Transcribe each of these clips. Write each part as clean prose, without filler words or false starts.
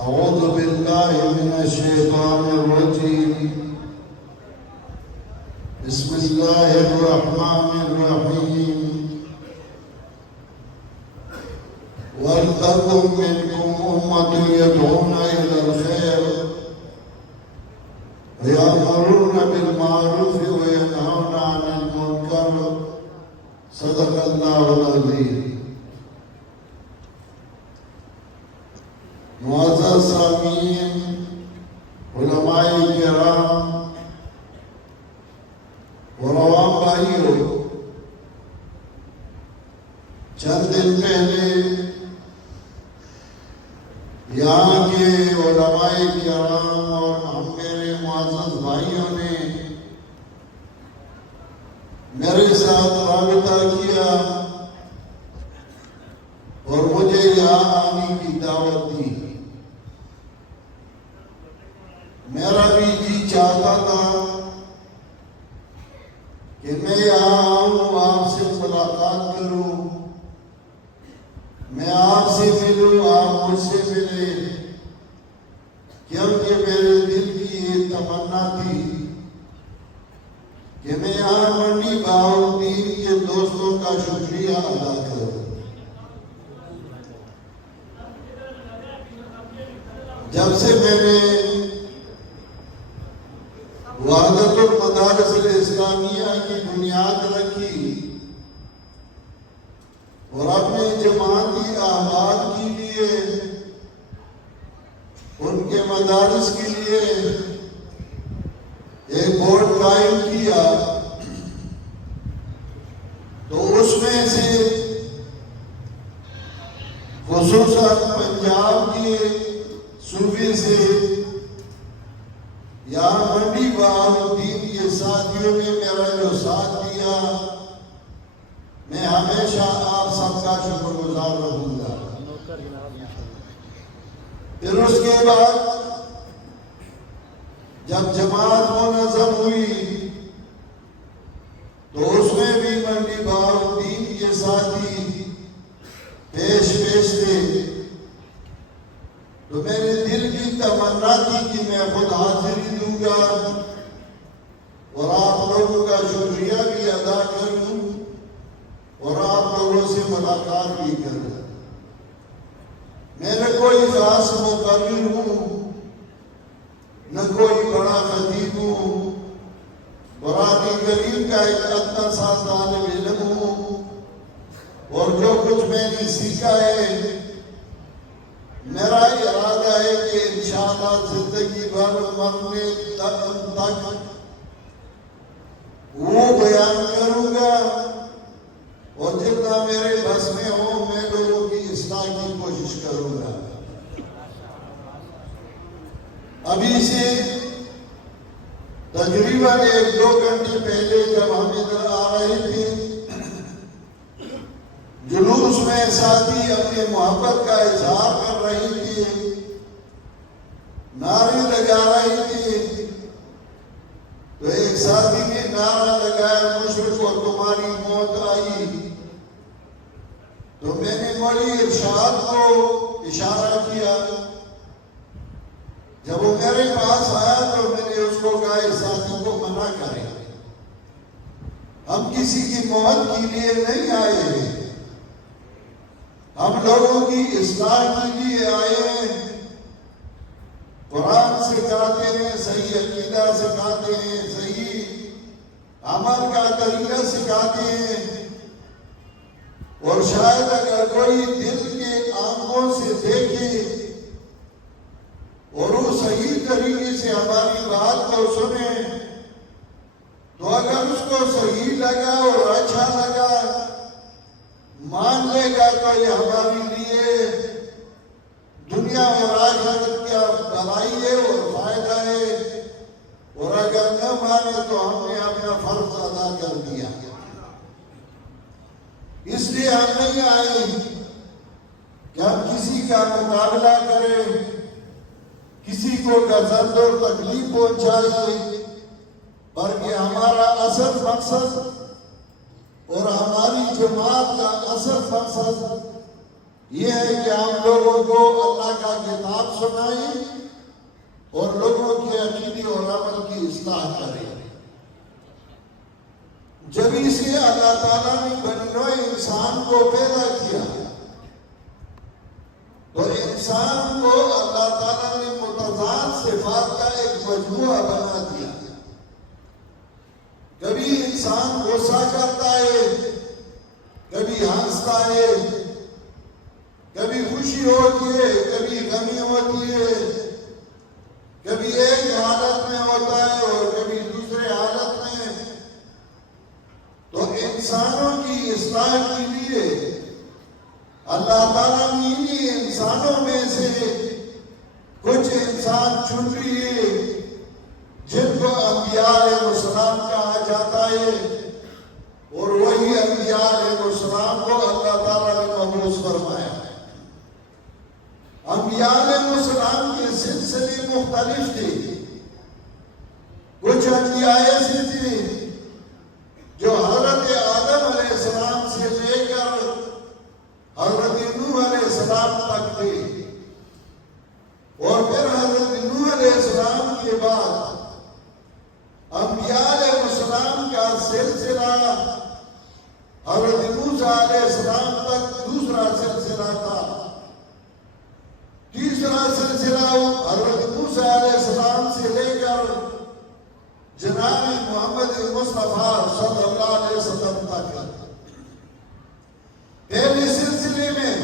أعوذ بالله من الشيطان الرجيم. بسم الله الرحمن الرحيم. ولتكن منكم أمة يدعون إلى الخير ويأمرون بالمعروف وينهون عن المنكر. صدق الله العظيم. معزز سامعین، علماء کرام اور عوام بھائیوں، چند دن پہلے یہاں کے علماء کرام اور ہم میرے معزز بھائیوں نے میرے ساتھ رابطہ کیا اور مجھے یہاں آنے کی دعوت دی۔ میرا بھی جی چاہتا تھا کہ میں یہاں آؤں، آپ سے ملاقات کروں، میں آپ سے ملوں، آپ مجھ سے ملے، کیونکہ میرے دل کی یہ تمنا تھی کہ میں یہاں منڈی بہاؤالدین کے دوستوں کا شکریہ ادا کروں۔ جب سے میں نے وحدت المدارس الاسلامیہ کی بنیاد رکھی اور اپنے جماعتی احباب کے لیے، ان کے مدارس کے لیے ایک بورڈ قائم کیا، تو اس میں سے خصوصاً پنجاب کے صوبے سے یہاں منڈی بہاؤالدین کے ساتھیوں نے میرا جو ساتھ دیا، میں ہمیشہ آپ سب کا شکر گزار رہوں گا۔ پھر اس کے بعد جب جماعت منظم ہوئی تو اس میں بھی منڈی بہاؤالدین کے ساتھی پیش تھے، تو میرے دل کی تمنا تھی کہ میں خود حاضری دوں گا اور آپ لوگوں کا شکریہ بھی ادا کروں اور آپ لوگوں سے ملاقات بھی کروں۔ میں نہ کوئی خاص مقرر ہوں، نہ کوئی بڑا خطیب ہوں، قرآن کریم کا ایک اتنا سا طالب علم ہوں، اور جو کچھ میں نے سیکھا ہے میرا ارادہ ہے کہ انشاءاللہ زندگی بھر مرنے تک وہ بیان کروں گا، اور جتنا میرے بس میں ہو میں لوگوں کی اصلاح کی کوشش کروں گا۔ ابھی سے تقریباً 1-2 گھنٹے پہلے جب ہم ادھر آ رہے تھے، جلوس میں ساتھی اپنی محبت کا اظہار کر رہی تھی، نعرے لگا رہی تھی، تو ایک ساتھی نے نعرہ لگایا، مشرکو تمہاری موت آئی۔ تو میں نے مولوی ارشاد کو اشارہ کیا، جب وہ میرے پاس آیا تو میں نے اس کو کہا اس ساتھی کو منع کرے، ہم کسی کی موت کے لیے نہیں آئے ہیں، ہم لوگوں کی اصلاح کے لیے آئے ہیں۔ قرآن سکھاتے ہیں، صحیح عقیدہ سکھاتے ہیں، صحیح عمل کا طریقہ سکھاتے ہیں، اور شاید اگر کوئی دل کے آنکھوں سے دیکھے اور وہ صحیح طریقے سے ہماری بات کو سنے، تو اگر اس کو صحیح لگا اور اچھا لگا مان لے گا تو یہ ہمارے لیے دنیا اور آخرت کا بھلائی ہے اور فائدہ ہے، اور اگر نہ مانے تو ہم نے اپنا فرض ادا کر دیا۔ اس لیے ہم نہیں آئے کہ ہم کسی کا مقابلہ کریں، کسی کو درد اور تکلیف پہنچائے، بلکہ ہمارا اصل مقصد اور ہماری جماعت کا اصل مقصد یہ ہے کہ ہم لوگوں کو اللہ کا کتاب سنائیں اور لوگوں کے عقیدے اور عمل کی اصلاح کریں۔ جب اسے اللہ تعالیٰ نے بنی نوع انسان کو پیدا کیا تو انسان کو اللہ تعالیٰ نے متضاد صفات کا ایک مجموعہ بنا دیا۔ کبھی انسان غصہ کرتا ہے، کبھی ہنستا ہے، کبھی خوشی ہوتی ہے، کبھی غمی ہوتی ہے، کبھی ایک حالت میں ہوتا ہے اور کبھی دوسرے حالت میں۔ تو انسانوں کی اصلاح کے لیے اللہ تعالیٰ نے انہی انسانوں میں سے کچھ انسان چن لیے جن کو انبیاء علیہ السلام کہا جاتا ہے، اور وہی انبیاء علیہ السلام کو اللہ تعالیٰ نے مبعوث فرمایا۔ انبیاء علیہ السلام کے سلسلے مختلف تھے۔ کچھ انبیاء ایسے تھے جو حضرت آدم علیہ السلام سے لے کر حضرت نوح علیہ السلام تک تھے، اور پھر حضرت نوح علیہ السلام کے بعد انبیاء علیہ السلام کا سلسلہ حضرت موسیٰ علیہ السلام تک دوسرا سلسلہ تھا۔ تیسرا سلسلہ حضرت موسیٰ علیہ السلام سے لے کر جناب محمد مصطفیٰ صلی اللہ علیہ وسلم تک۔ پہلے سلسلے میں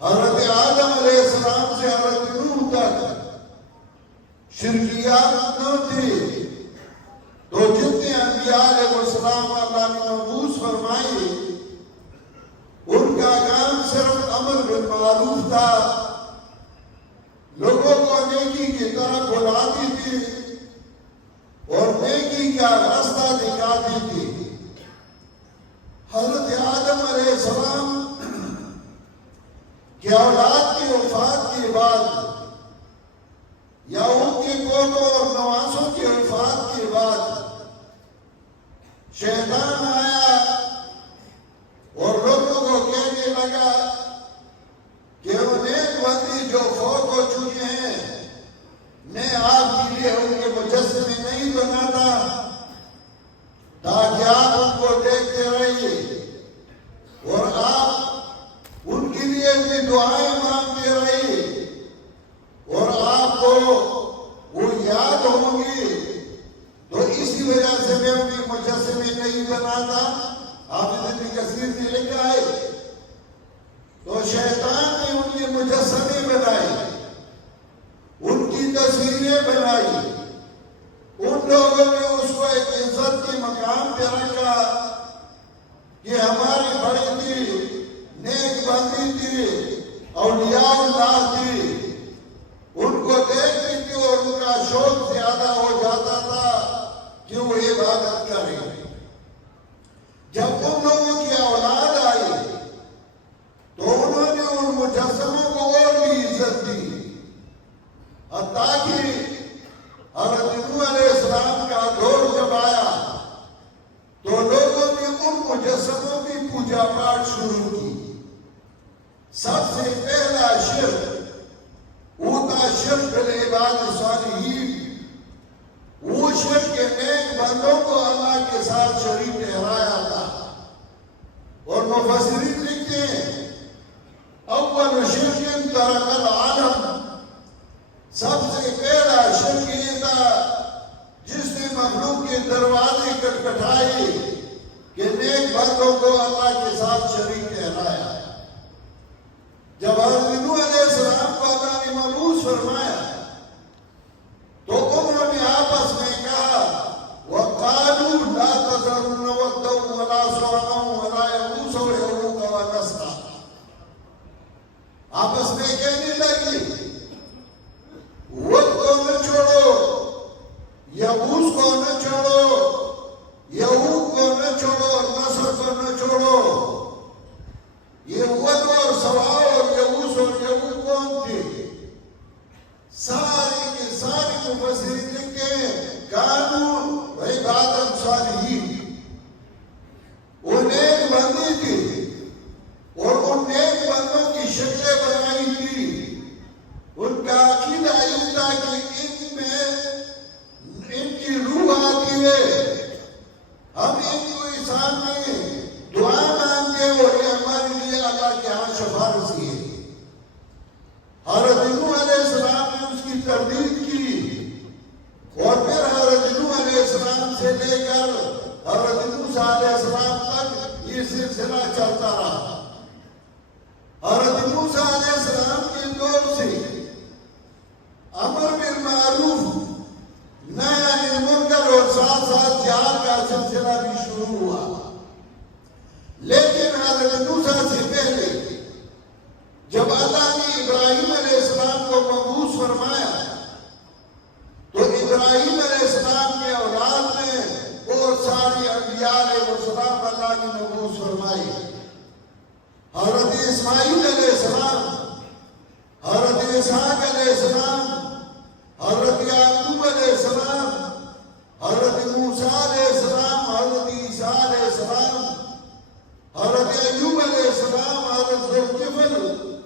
حضرت آدم علیہ السلام سے حضرت نوح تک شرکیات نہ تھی، تو جتنے انبیاء علیہ السلام اللہ نے مبعوث فرمائے ان کا کام صرف امر بالمعروف تھا، لوگوں کو نیکی کی طرف بلاتی تھی اور نیکی کا راستہ دکھاتی تھی۔ حضرت آدم علیہ السلام کی اولاد کی وفات کے بعد یا ان کے پوتوں اور نواسوں کی وفات کے بعد شیطان آیا اور لوگوں کو کہنے لگا کہ وہ نیک بندی جو فوت ہو چکے ہیں میں آپ کے لیے ان کے مجسمے نہیں بناتا تاکہ آپ ان کو دیکھتے رہیے اور آپ ان کے لیے بھی دعائیں مانگتے رہیے اور آپ کو وہ یاد ہوں گی، تو اسی وجہ سے میں ان کے مجسمے نہیں بناتا۔ حافظ ابن کثیر نے لکھا ہے تو شیطان نے ان کے مجسمے بنائے، ان کی تصویریں بنائی، ان لوگوں نے اس کو ایک عزت کے مقام پہ رکھا کہ ہماری بڑی تھی، نیک بندی تھی، اولیاء اللہ تھی، ان کو دیکھتے تھے اور ان کا شوق زیادہ ہو جاتا تھا کہ وہ عبادت کریں۔ جب ان لوگوں کی اولاد آئی تو انہوں نے ان مجسموں کو اور بھی عزت دی، حتیٰ کہ حضرت نوح علیہ السلام کا دور جب آیا تو لوگوں نے ان مجسموں کی پوجا پاٹ شروع کی۔ سب سے پہلا شرک وہ تھا شرک بالعباد الصالحین، وہ شرک کے نیک بندوں کو اللہ کے ساتھ شریک ٹھہرایا تھا۔ اور مفسرین لکھتے ہیں اول شرک ترک العالم، سب سے پہلا شرک یہ تھا جس نے مخلوق کے دروازے کٹکھٹائے کہ نیک بندوں کو اللہ کے ساتھ شریک ٹھہرایا۔ جب حضرت نوح علیہ السلام کو اللہ نے مبعوث فرمایا تو انہوں نے آپس میں کہا وَقَالُوا لَا تَذَرُنَّ وَدًّا وَلَا سُوَاعًا وَلَا يَغُوثَ وَيَعُوقَ وَنَسْرًا، آپس میں کہنے لگی ود کو نہ چھوڑو، یغوث کو نہ چھوڑو، یعوق کو نہ چھوڑو اور نصر کو نہ چھوڑو۔ یہ ود اور سواع اور یغوث اور یعوق کون تھے؟ سارے کے سارے مفسرین لکھتے ہیں کانو عباد صالحین، وہ نیک بندی تھی اور ان نیک ان کا عقیدہ یہ تھا کہ ان میں ان کی روح آتی ہے، ہم ان کے سامنے دعا مانگے اور یہ ہمارے لیے اللہ کے ہاں سفارش کی ہے۔ حضرت نوح علیہ السلام نے اس کی تردید کی، اور پھر حضرت نوح علیہ السلام سے لے کر حضرت موسیٰ علیہ السلام تک یہ سلسلہ چلتا رہا۔ حضرت موسیٰ علیہ السلام کے دور سے امر بالمعروف نہی عن المنکر اور ساتھ ساتھ جہاد کا سلسلہ بھی شروع ہوا، لیکن حضرت موسیٰ سے پہلے جب اللہ نے ابراہیم علیہ السلام کو مبعوث فرمایا تو ابراہیم علیہ السلام کے اولاد میں بہت ساری انبیاء علیہ السلام اللہ نے مبعوث فرمائی۔ حضرت اسماعیل علیہ السلام، حضرت اسحاق علیہ السلام، حضرت یعقوب علیہ السلام، حضرت موسیٰ علیہ السلام، حضرت عیسیٰ علیہ السلام، حضرت ایوب علیہ السلام، حضرت ذوالکفل،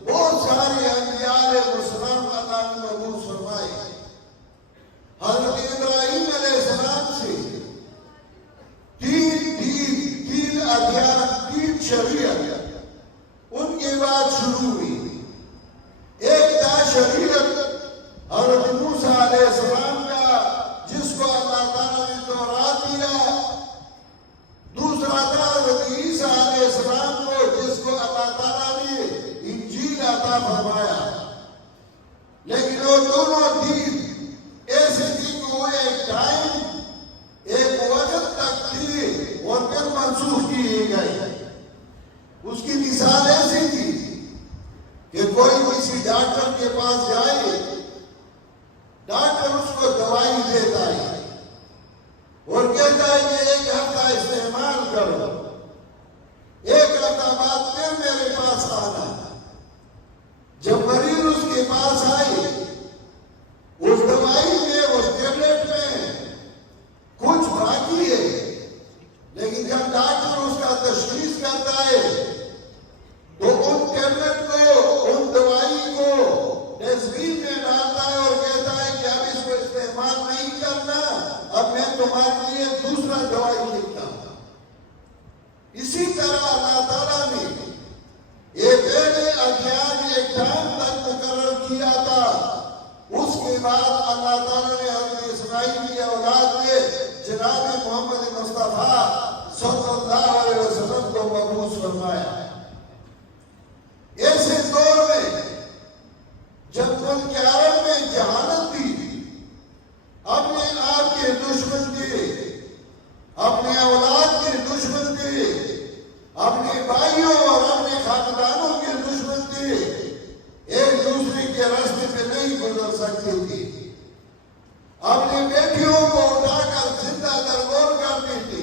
بہت سارے انبیاء علیہ السلام اللہ نے مبعوث فرمائے۔ حضرت ابراہیم علیہ السلام سے تین ادیان، تین شریعت ان کے بعد شروع ہوئی۔ ایک تھا شریعت حضرت موسیٰ علیہ السلام کا، جس کو اللہ تعالیٰ نے تورات دیا۔ دوسرا تھا حضرت عیسیٰ علیہ السلام کو، جس کو اللہ تعالیٰ نے انجیل عطا فرمایا۔ لیکن وہ دونوں دین ایسے تھی کہ وہ ایک ٹائم، ایک وقت تک تھی اور پھر منسوخ کی گئی۔ اس کی مثال ایسی تھی کہ کوئی کسی ڈاکٹر کے پاس جائے، ڈاکٹر اس کو دوائی دیتا ہے اور کہتا ہے کہ ایک ہفتہ استعمال کرو، ایک ہفتہ بعد پھر میرے پاس آنا۔ جب مریض اس کے پاس آئے، اس دوائی میں، اس ٹیبلٹ میں کچھ باقی ہے، لیکن جب ڈاکٹر اس کا تشخیص کرتا ہے تو ان ٹیبلٹ کو، ان دوائی کو ڈسٹبن میں ڈالتا ہے اور کہتا ہے کہ اب اس کو استعمال نہیں کرنا، اب میں تمہارے لیے دوسرا دوائی لکھتا ہوں۔ اسی طرح اللہ تعالیٰ نے یہ پہلے ادیان ایک ٹائم تک مقرر کیا تھا، اس کے بعد اللہ تعالیٰ نے حضرت اسماعیل کی اولاد میں جناب محمد مصطفیٰ صلی اللہ علیہ وسلم کو مبعوث فرمایا۔ ایسے دور میں جب ملک عرب میں جہالت تھی، اپنے آپ کے دشمن تھے، اپنے اولاد کے دشمن تھے، اپنے بھائیوں اور اپنے خاندانوں کے دشمن تھے، ایک دوسرے کے راستے پہ نہیں گزر سکتے تھے، اپنے بیٹیوں کو اٹھا کر زندہ درگور کرتے تھے،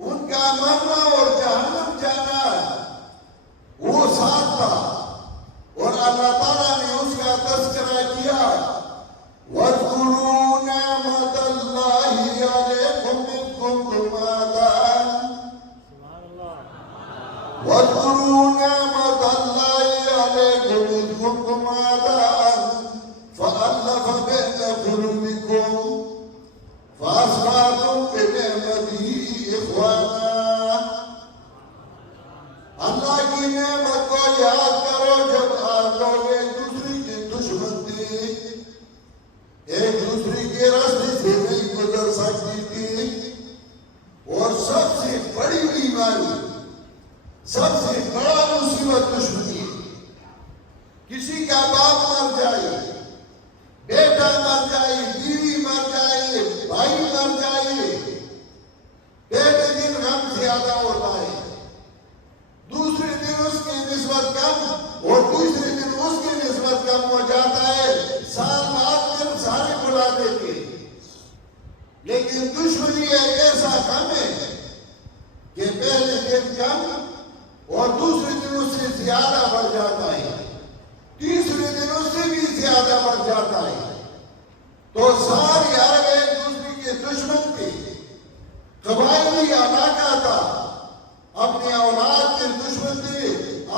ان کا مرنا اور جہنم جانا وہ ساتھ تھا، اور اللہ تعالیٰ نے اس کا تذکرہ کیا۔ وَاذْكُرُوا نِعْمَتَ اللَّهِ عَلَيْكُمْ إِذْ كُنتُمْ أَعْدَاءً وَاذْكُرُوا نِعْمَتَ اللَّهِ عَلَيْكُمْ إِذْ كُنتُمْ أَعْدَاءً فَأَلَّفَ بَيْنَ قُلُوبِكُمْ فَأَصْبَحْتُمْ بِنِعْمَتِهِ إِخْوَانًا۔ اللہ کی نعمت کو یاد کرو جب آپ لوگ ایک دوسرے کے دشمن تھے، ایک دوسرے کے راستے سے نہیں گزر سکتی تھی، اور سب سے بڑی بیماری، سب سے بڑا مصیبت دشمنی ہے۔ کسی کا باپ مر جائے، بیٹا مر جائے، بیوی مر جائے، بھائی مر جائے، پہلے دن غم زیادہ ہوتا ہے، دوسرے دن اس کی نسبت کم اور تیسرے دن اس کی نسبت کم ہو جاتا ہے، سال بعد پھر سارے بلا دیتے۔ لیکن دشمنی ایک ایسا غم ہے کہ پہلے دن کم اور دوسرے دن اس سے زیادہ بڑھ جاتا ہے، تیسرے دن اس سے بھی زیادہ بڑھ جاتا ہے۔ تو سارے عرب ایک دوسرے کے دشمن تھے، قبائلی علاقہ تھا، اپنے اولاد کے دشمن تھے۔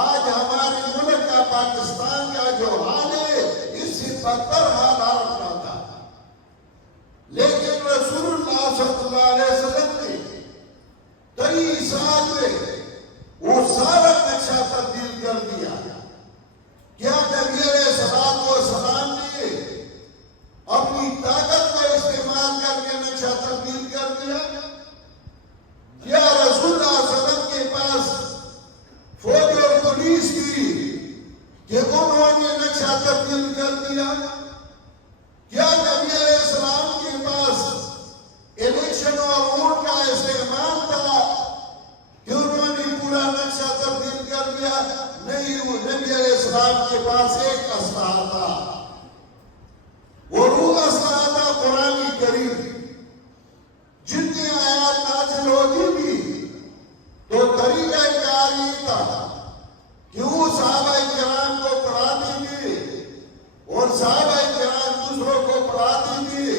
آج ہمارے ملک کا، پاکستان کا جو حال ہے، بدتر حالات رکھا تھا، لیکن رسول اللہ صلی اللہ علیہ وسلم نے 23 سال میں وہ سارا نقشہ تبدیل کر دیا۔ کیا نبی علیہ السلام نے اپنی طاقت کو استعمال کر کے نقشہ تبدیل کر دیا؟ کیا رسول اللہ صلی اللہ علیہ وسلم کے پاس فوج اور پولیس تھی کہ انہوں نے نقشہ تبدیل کر دیا؟ کیا نبی علیہ السلام کے پاس الیکشن اور ووٹ کا استعمال تھا کہ انہوں نے پورا نقشہ تبدیل کر دیا؟ نہیں، وہ نبی علیہ السلام کے پاس ایک اسلحہ تھا، وہ روح اسلحہ تھا قرآن کریم۔ جتنی آیات نازل ہوتی تھی تو طریقہ کار یہ تھا کہ وہ صحابہ کرام کو پڑھاتے تھے اور صحابہ کرام دوسروں کو پڑھاتے تھے۔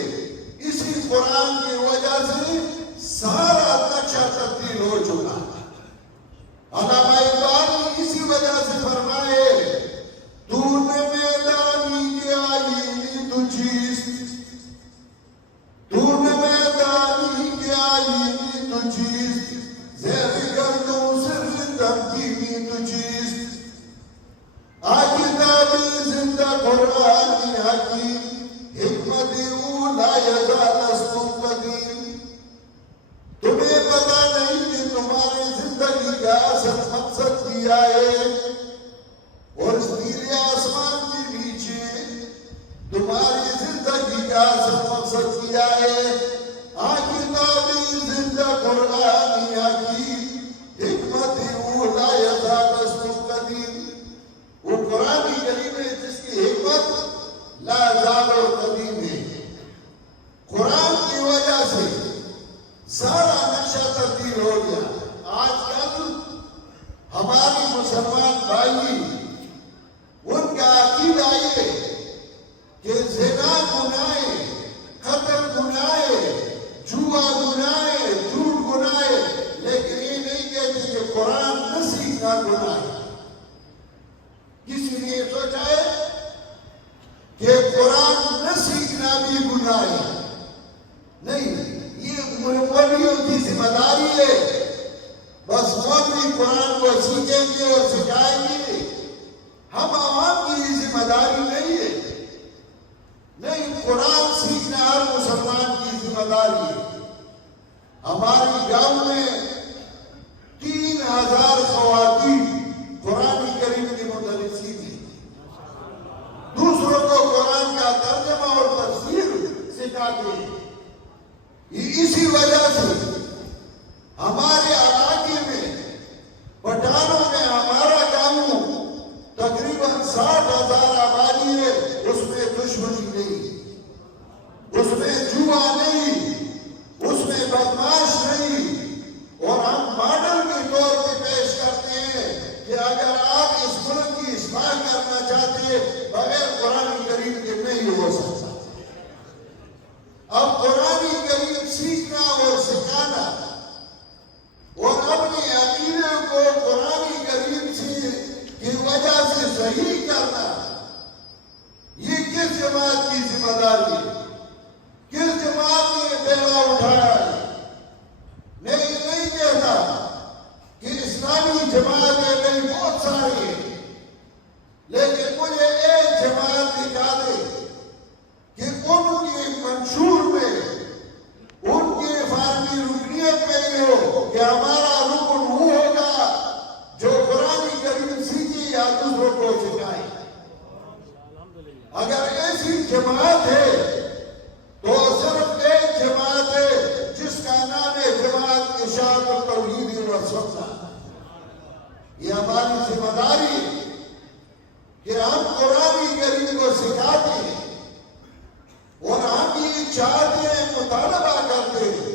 اسی قرآن کی وجہ سے سارا نقشہ تبدیل ہو چکا۔ علامہ اقبال نے اسی وجہ سے فرمائے، تو نے میدانی کی آئینی تو چیز، تو نے میدانی کی آئینی تو چیز، زیر گردوں سر تمکینی تو چیز، آج کتابی زندہ قرآن حکیم، حکمت اولا یزالستو قدیم۔ تمہیں پتا نہیں کہ تمہاری زندگی کا اصل مقصد کیا ہے، اور اس نیلے آسمان کے نیچے تمہاری زندگی کا اصل مقصد کیا ہے۔ کتابی زندہ قرآن حکیم، حکمت اولا یزالستو قدیم۔ وہ قرآن کریم ہے جس کی حکمت لا یزال قدیم ہے۔ قرآن کی وجہ سے سارا نقشہ تبدیل ہو گیا۔ آج کل ہماری مسلمان بھائی، ان کا عقیدہ یہ کہ زنا گناہ ہے، قتل گناہ ہے، جوا گناہ ہے، جھوٹ گناہ ہے، لیکن یہ نہیں کہتے کہ قرآن نہ سیکھنا گناہ ہے۔ کسی نے یہ سوچا ہے کہ قرآن نہ سیکھنا بھی گناہ ہے؟ نہیں، یہ مولویوں کی ذمہ داری ہے۔ بس مولوی قرآن کو سیکھیں گے اور سکھائیں گے، ہم عوام کی ذمہ داری نہیں ہے۔ نہیں، قرآن سیکھنا ہر مسلمان کی ذمہ داری ہے۔ ہمارے گاؤں میں 3000 خواتین قرآن کریم کی مدرسین ہیں، دوسروں کو قرآن کا ترجمہ اور تفسیر سکھاتے ہیں۔ اسی وجہ سے ہمارے علاقے میں، پٹھانوں میں، ہمارا گاؤں تقریباً 60,000 آبادی ہے، اس میں دشمنی نہیں، اس میں جوا نہیں، اس میں بدماش نہیں، اور ہم ماڈل کے طور پہ پیش کرتے ہیں کہ اگر آپ اس ملک کی اصلاح کرنا چاہتے ہیں بغیر قرآن کریم کے نہیں ہو سکتا۔ اب قرآن کریم سیکھنا اور سکھانا اور اپنے عقیدے کو قرآن کریم کی وجہ سے صحیح کرنا، یہ کس جماعت کی ذمہ داری ہے؟ کس جماعت نے بیڑا اٹھایا ہے؟ میں یہ نہیں کہتا کہ اسلامی جماعتیں نہیں، بہت ساری ہیں، لیکن مجھے ایک جماعت دکھا دے کہ ان کے منشور میں، ان کے فارمی رکنیت میں یہ ہو کہ ہمارا رکن وہ ہوگا جو قرآن کریم سیکھے یا دوسروں کو سکھائے۔ اگر ایسی جماعت ہے تو صرف ایک جماعت ہے جس کا نام ہے جماعت اشاعت التوحید والسنہ۔ یہ ہماری ذمہ داری ہے کہ ہم قرآن کریم کو سکھاتے ہیں، اور ہم یہ چاہتے ہیں، مطالبہ کرتے ہیں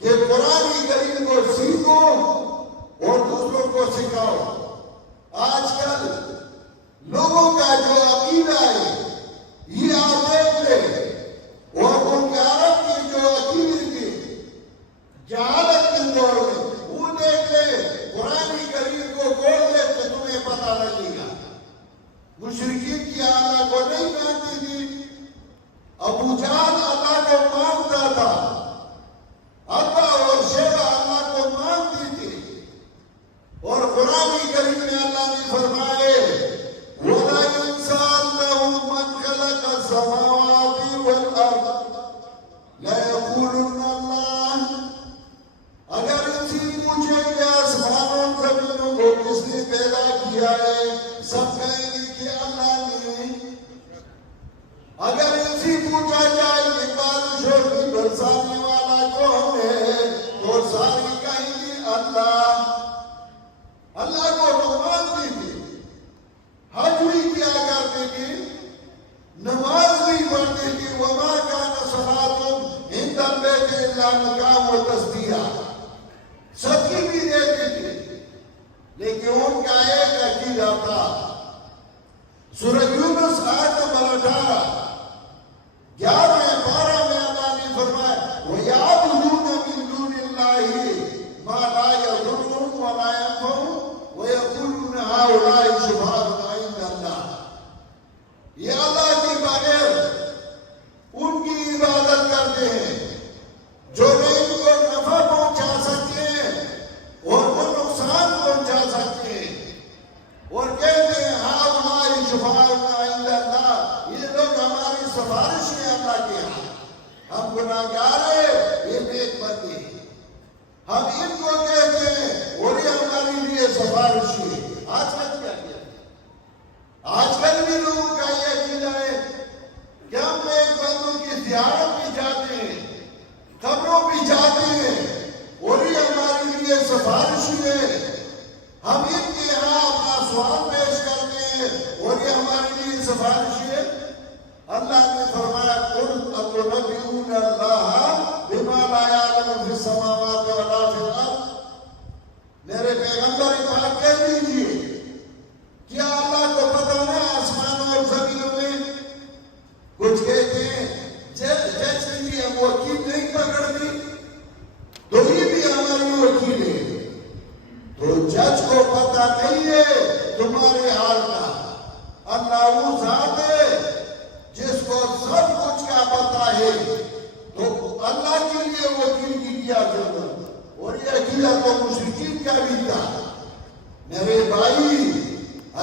کہ قرآن کریم کو سیکھو اور دوسروں کو سکھاؤ۔ آج کل لوگوں کا جو عقیدہ ہے یہ آپ دیکھ لیں، اور ان کے عرب کی جو عقیدے تھے جہالت کے دور میں، وہ دیکھ لیں، قرآن کریم کو کھول لیں تو تمہیں پتہ لگے گا۔ مشرک مشرکین کی اللہ کو نہیں مانتی تھی. ابو جہل اللہ کو مانتا تھا. ابا اور شیبہ اللہ کو مانتی تھی. اور قرآن کریم میں اللہ نے فرمائے وَلَئِن سَأَلْتَهُم مَّنْ خَلَقَ السَّمَاوَاتِ وَالْأَرْضَ لَيَقُولُنَّ اللَّهُ. اگر ان سے پوچھیں گے آسمان اور زمینوں کو کس نے پیدا کیا ہے، سب کہیں گے کہ اللہ نے. اگر ان سے پوچھا جائے کہ بارشوں کی برسانے والا کون ہے، تو سارے کہیں گے اللہ. اللہ کو تو مانتی تھی، حج بھی کیا کرتے تھے، نماز بھی پڑھتے تھے. وما كان صلاتهم عند البيت الا مقام وتصدیہ، صدقے بھی دیتے تھے. لیکن ان کا ایک عقیدہ تھا. سورہ یونس آیت نمبر 11 میں اللہ نے فرمایا وَيَعْبُدُونَ مِن دُونِ اللَّهِ مَا لَا يَضُرُّهُمْ وَلَا يَنفَعُهُمْ وَيَقُولُونَ هَؤُلَاءِ شُفَعَاؤُنَا عِندَ اللَّهِ. یہ اللہ کے بغیر ان کی عبادت کرتے ہیں جو نہ ان کو نفع پہنچا سکتے ہیں اور نہ نقصان پہنچا سکتے ہیں. اور کہتے ہیں ہؤلاء شفعاؤنا عند اللہ، یہ لوگ ہماری سفارش ہیں اللہ کے ہاں. ہم گناہگار ہیں، یہ نیک بندے ہیں. ہم ان کو کہتے ہیں اور یہ ہمارے لیے سفارش ہے. آج کل کیا کیا؟ آج کل بھی لوگوں کا یہ عقیدہ ہے کہ ہم نیک بندوں کی زیارت بھی جاتے ہیں، قبروں بھی جاتے ہیں اور یہ ہمارے لیے سفارش ہے. ہم ان کے یہاں اپنا سوال پیش کرتے ہیں اور یہ ہمارے لیے سفارش ہے. اللہ نے فرمایا قُلْ أَتُنَبِّئُونَ اللَّهَ بِمَا لَا يَعْلَمُ فِي السَّمَاوَاتِ وَلَا فِي الْأَرْضِ. میرے پیغمبر پاک کہہ دیجیے کیا اللہ کو پتہ نہ آسمانوں اور زمینوں میں؟ کچھ کہتے ہیں جج نے بھی ہم وکیل نہیں پکڑتی تو یہ بھی ہماری وکیل ہے. تو جج کو پتہ نہیں ہے تمہارے حال کا. اللہ وہ ذات ہے جس کو سب کچھ کا پتہ ہے. تو اللہ کے لیے وکیل کی کیا ضرورت؟ اور یہ عقیدہ تو مشرکین کا بھی تھا. میرے بھائی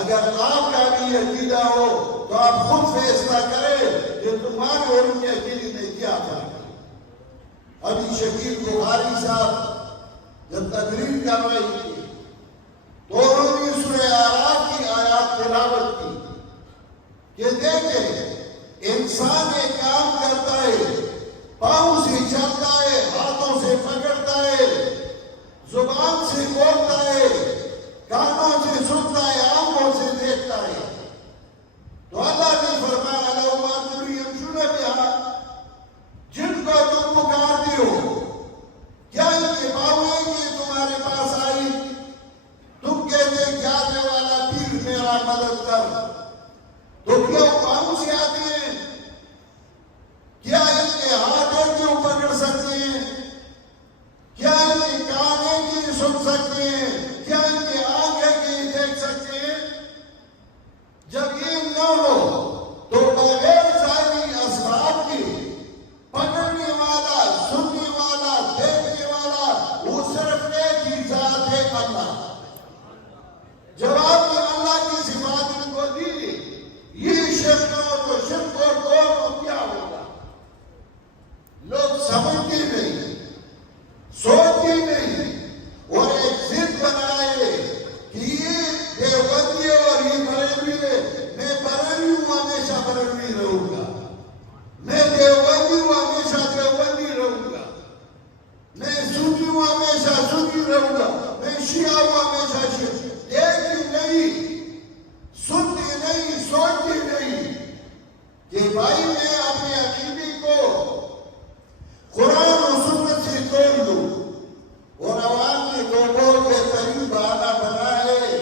اگر آپ کا بھی عقیدہ ہو تو آپ خود فیصلہ کریں کہ تمہارے اور ان کے عقیدے میں کیا فرق ہے. ابھی شکیل بخاری صاحب جب تقریر کر رہی تھی تو انہوں نے سورہ اعراف کی آیات تلاوت کی کہ دیکھیں انسان ایک کام کرتا ہے، پاؤں سے چلتا ہے، ہاتھوں سے پکڑتا ہے، زبان سے بولتا ہے، کانوں سے سنتا ہے، آنکھوں سے دیکھتا ہے. تو اللہ نے فرمایا لَوْ أَنْتُمْ يَمْشُونَ بِهَا، جن کو تم پکارتے ہو کیا ان کے پاؤں ہیں کہ تمہارے پاس آئی؟ تم کہتے ہیں جانے والا پیر میرا مدد کر، تو کیا وہ پاؤں سے آتے ہیں؟ کیا ان کے ہاتھ ہیں کہ وہ پکڑ سکتے ہیں؟ کیا ان کے کان ہیں کہ سن سکتے ہیں؟ کیا ان کے آنکھ ہیں کہ دیکھ سکتے ہیں؟ جب یہ نہ ہو تو بغیر ظاہری اسباب کے پکڑنے والا، سننے والا، دیکھنے والا وہ صرف ایک ہی ذات ہے اللہ. جب آپ نے اللہ کی صفات ان کو دی، یہ شرک نہ ہو تو شرک اور کون کیا ہوگا؟ لوگ سمجھتے نہیں، سوچتے نہیں اور ایک ضد بنائے کہ یہ دیوبندی اور یہ بریلوی ہے. میں بریلوی ہوں، ہمیشہ بریلوی رہوں گا. میں دیوبندی ہوں، ہمیشہ دیوبندی رہوں گا. میں سنی ہوں، ہمیشہ سنی رہوں گا. میں شیعہ ہوں، ہمیشہ شیعہ. دیکھتے نہیں، سنتے نہیں، سوچتے نہیں کہ بھائی میں اپنے عقیدے کو قرآن و سنت سے توڑ دوں. اور عوام نے لوگوں بہترین بہانہ بنا ہے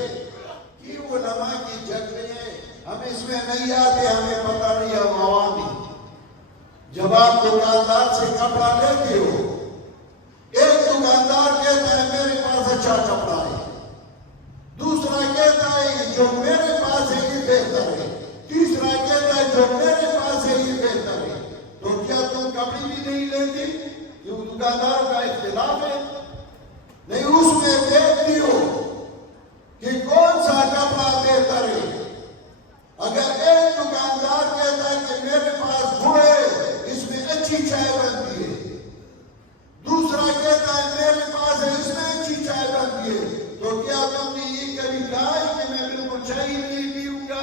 کہ علماء کی جھگڑے ہیں، ہم اس میں نہیں آتے، ہمیں پتہ نہیں، ہم عوام ہیں. جب آپ دکاندار سے کپڑا لیتے ہو، ایک دکاندار کہتا ہے میرے پاس اچھا کپڑا ہے، دوسرا کہتا ہے جو میرے پاس ہے یہ بہتر ہے. دکانداروں کا اختلاف ہے، نہیں اس میں دیکھتی ہو کہ کون سا کپڑا بہتر ہے۔ اگر ایک دکاندار کہتا ہے کہ میرے پاس وہ ہے، اس میں اچھی چائے بنتی ہے، دوسرا کہتا ہے میرے پاس ہے اس میں اچھی چائے بنتی ہے، تو کیا تم نے یہ کبھی کہا ہے کہ میں بالکل چائے نہیں پیوں گا؟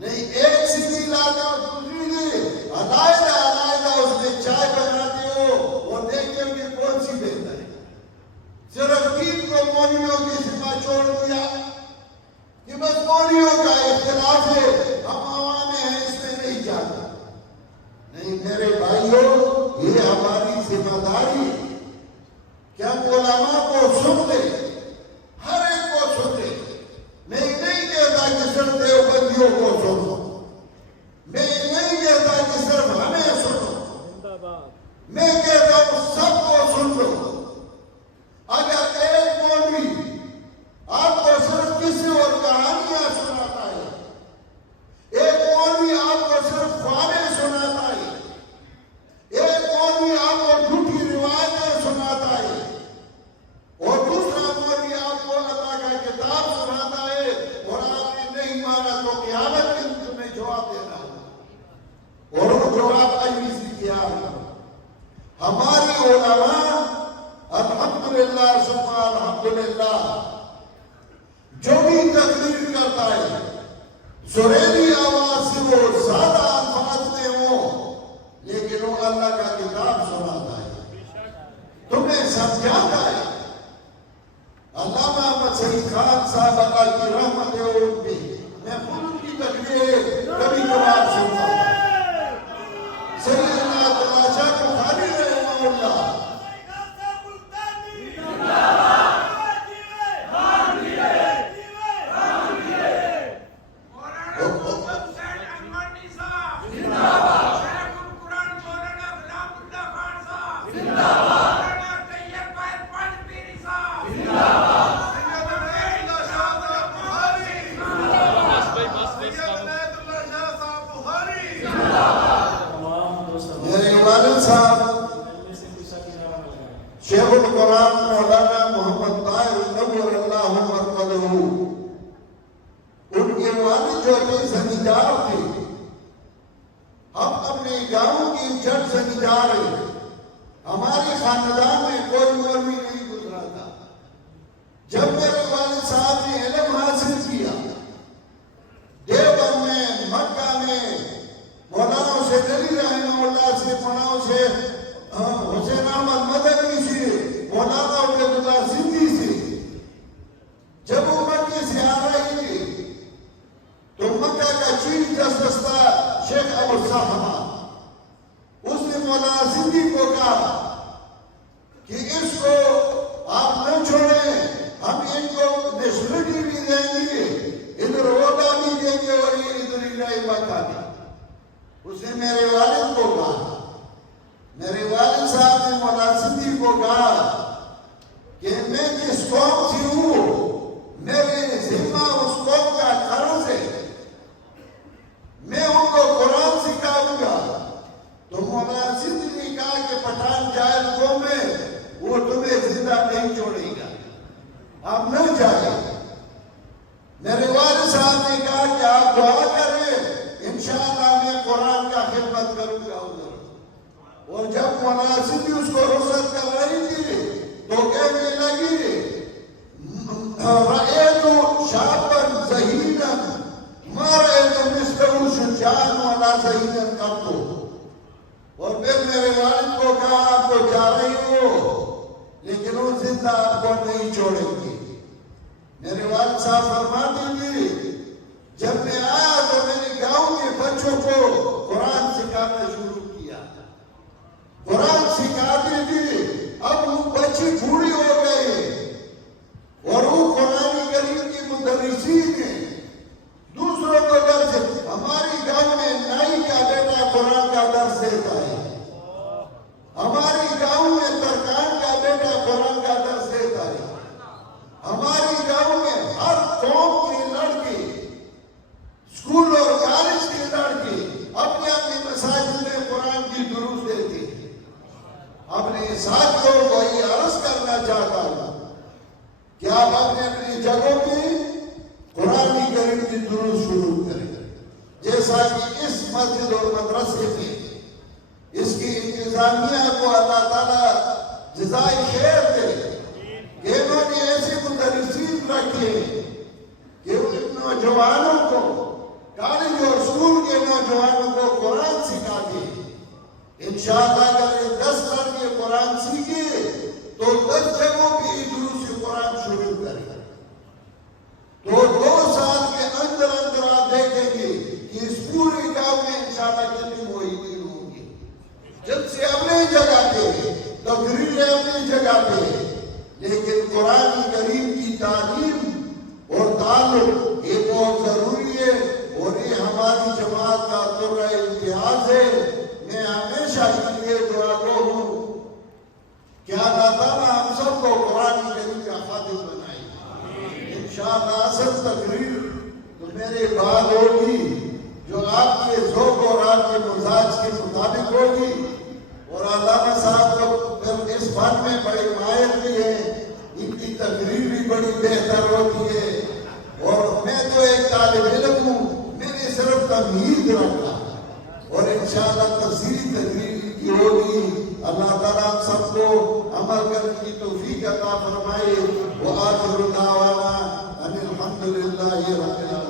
نہیں، ایک سیدھی لاتے اور دوسری نے علیحدہ اس میں چائے بناتے ہو، اور دیکھتے ہو کہ کون سی بہتر ہے۔ صرف دین کو مولویوں کی ذمہ چھوڑ دیا کہ بس مولویوں کا اختلاف ہے، ہم عوام ہیں، اس میں نہیں جاتے۔ نہیں میرے بھائیوں، یہ ہماری ذمہ داری ہے کہ ہم علماء کو سن لیں، ہر ایک کو سن لیں۔ میں نہیں کہتا کہ صرف دیوبندیوں کو سنو، میں نہیں کہتا کہ صرف ہمیں سنو، میں کہتا ہوں سب کو سن لو۔ اگر ایک مولوی آپ کو صرف کسی اور کہانیاں سناتا ہے، ایک مولوی آپ کو صرف خوابیں سناتا ہے، ایک مولوی آپ کو جھوٹی روایتیں سناتا ہے، اور دوسرا مولوی آپ کو اللہ کا کتاب سناتا ہے، اور آپ نے نہیں مانا تو قیامت کے دن تمہیں جواب دینا ہوگا، اور وہ جواب ایسی سے کیا ہے۔ ہماری علماء الحمدللہ ثم الحمدللہ جو بھی تقریر کرتا ہے، سریلی آواز سے وہ زیادہ الفاظ میں ہو، لیکن وہ اللہ کا کتاب سناتا ہے، تمہیں سمجھاتا ہے۔ علامہ احمد سعید خان صاحب اللہ کی رحمت ہے ان پہ، میں خود ان کی تقریر کبھی کبھار سنتا ہوں۔ سیدنا عبداللہ شاہ بخاری رحمہ اللہ، شیخ القرآن مولانا محمد طاہر نور اللہ مرقدہ، ان کے والد جو کہ زمیندار تھے، ہم اپنے گاؤں کی جڑ زمیندار ہیں، ہمارے خاندان میں کوئی مولوی نہیں گزرا تھا۔ جب میرے والد صاحب نے علم حاصل کیا، دیوبند میں، مکہ میں، مولانا شیخ علی رحمہ اللہ سے، مولانا شیخ حسین احمد مدنی سے، مولانا عبداللہ سندھی سے، جب وہ مکے سے آ رہی تھی تو مکہ کا چیف جسٹس تھا شیخ ابو الصحابہ، اس نے مولانا سندھی کو کہا کہ اس کو آپ نہ چھوڑیں، ہم ان کو نیشنلٹی بھی دیں گے، ادھر عہدہ بھی دیں گے، اور یہ ادھر ہی مکہ بھی۔ اس نے میرے والد کو کہا، میرے والد صاحب نے مولانا سندھی کو کہا کہ میں جس قوم سے ہوں، میرے ذمہ اس قوم کا قرض ہے، میں ان کو قرآن سکھاؤں گا۔ تو مولانا سندھی نے کہا کہ پٹھان جاہل قوم ہے، وہ تمہیں زندہ نہیں چھوڑے گا، آپ نہ جائیں۔ میرے والد صاحب نے کہا کہ آپ دعا کریں، انشاءاللہ میں قرآن کا خدمت کروں گا ادھر۔ اور جب مولانا سندھی اس کو رخصت کر رہی تھی تو کہنے لگی، رأیت شابا ذہینا ما رأیت مثلہ شجاعا ولا ذہینا قط۔ اور پھر میرے والد کو کہا، آپ تو جا رہی ہو لیکن وہ زندہ آپ کو نہیں چھوڑیں گے۔ میرے والد صاحب فرماتے تھے، جب میں آیا تو میں نے گاؤں کے بچوں کو قرآن سکھانا شروع کیا، قرآن سکھاتے تھے۔ اب وہ بچے بوڑھی ہو گئے اور وہ قرآن کریم کی مدرسین ہیں، دوسروں کو درس، ہماری گاؤں میں نائی کا بیٹا قرآن کا درس دیتا ہے، ہماری گاؤں میں ترکان کا بیٹا قرآن کا درس دیتا ہے، ہماری گاؤں میں ہر قوم کے لڑکے اپنے ساتھیوں کو یہ عرض کرنا چاہتا ہوں کہ آپ اپنے اپنی جگہوں کی قرآن کریم کی دروس شروع کریں، جیسا کہ اس مسجد اور مدرسے میں اس کی انتظامیہ کو اللہ تعالیٰ جزائے خیر دے کہ انہوں نے ایسے مدرسین رکھے کہ ان نوجوانوں کو، کالج اور اسکول کے نوجوانوں کو قرآن سکھاتے ہیں۔ انشاءاللہ اگر یہ 10 لڑکے قرآن سیکھے تو 10 جگہوں پہ دروس قرآن شروع کریں، تو 2 سال کے اندر اندر آپ دیکھیں گے کہ اس پورے گاؤں میں انشاءاللہ کتنی محیطین ہوں گے، جن سے اپنے جگہ پہ تقریریں اپنی جگہ پہ، لیکن قرآن کریم کی تعلیم اور تعلق یہ بہت ضروری ہے، اور یہ ہماری جماعت کا طرح امتیاز ہے۔ میں ہمیشہ کے لیے دعا گو ہوں کہ اللہ تعالیٰ ہم سب کو قرآن کریم کا خادم بنائے۔ انشاءاللہ اصل تقریر تو میرے بعد ہوگی جو آپ کے ذوق اور آپ کے مزاج کے مطابق ہوگی، اور علامہ صاحب لوگ اس فن میں بڑے ماہر بھی ہیں، ان کی تقریر بھی بڑی بہتر ہوتی ہے، اور میں تو ایک طالب علم ہوں، میں نے صرف تمہید رکھا، اور انشاءاللہ تفصیلی تقریر کی ہوگی۔ اللہ تعالیٰ ہم سب کو عمل کرنے کی توفیق عطا فرمائے۔ وآخر دعوانا ان الحمدللہ رب العالمین۔